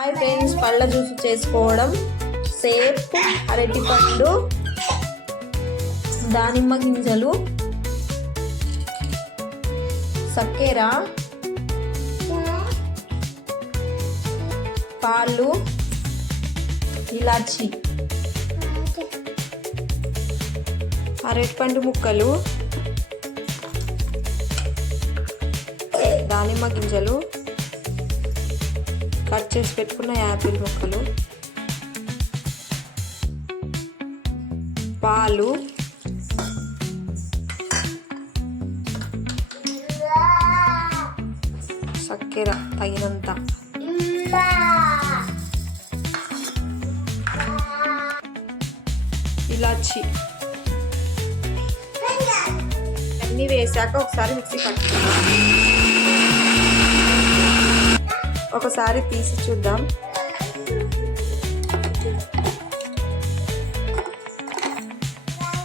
Hi friends, పళ్ళ juice చేసుకోవడం. సేప్, అరటిపండు, దానిమ్మ గింజలు, చక్కెర, పాలు, ఇలాచి, అరటిపండు ముక్కలు, దానిమ్మ గింజలు, కట్ చేసి పెట్టుకున్న యాపిల్ ముక్కలు, పాలు, చక్కెర తగినంత, ఇలాచి అన్నీ వేసాక ఒకసారి మిక్సీ పట్టుకుందాం. ఒకసారి తీసి చూద్దాం.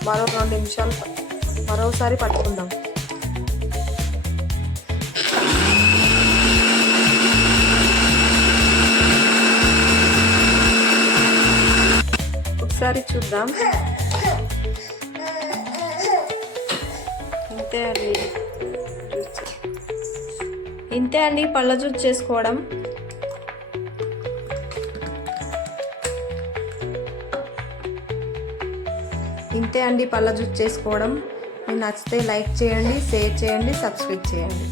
మరో 2 నిమిషాలు మరోసారి పట్టుకుందాం. ఒకసారి చూద్దాం. ఇంతే అండి పళ్ళ జ్యూస్ చేసుకోవడం. మీకు నచ్చితే లైక్ చేయండి, షేర్ చేయండి, సబ్స్క్రైబ్ చేయండి.